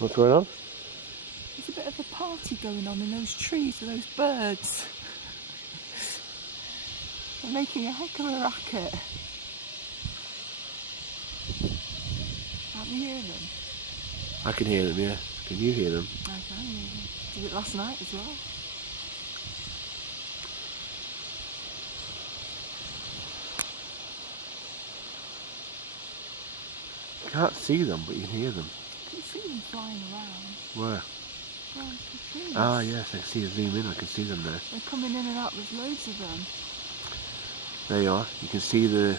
What's going on? There's a bit of a party going on in those trees with those birds. They're making a heck of a racket. Can't you hear them? I can hear them, yeah. Can you hear them? I can hear them. Did it last night as well? You can't see them, but you can hear them. You can see them flying around. Where? Around the trees. Ah, yes, I see a zoom in. I can see them there. They're coming in and out. There's loads of them. There you are. You can see the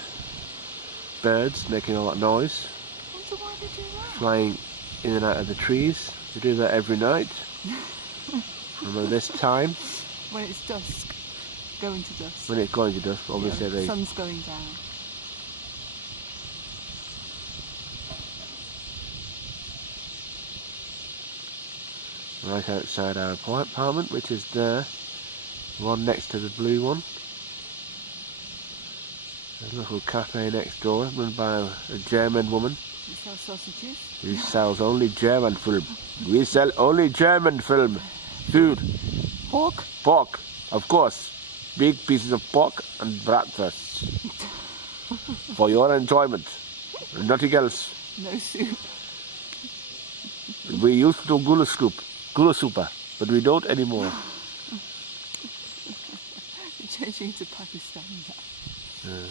birds making a lot of noise, I wonder why they do that. flying in and out of the trees. They do that every night. Remember this time? When it's dusk. Going to dusk. When it's going to dusk, obviously The they... sun's going down. Right outside our apartment, which is there. One next to the blue one. There's a little cafe next door run by a German woman You sell sausages? who sells only German film. We sell only German film. Food. Pork? Pork, of course. Big pieces of pork and breakfast. For your enjoyment. Nothing else. No soup. We used to do gula soup, but we don't anymore. You're changing to Pakistan now. Yeah.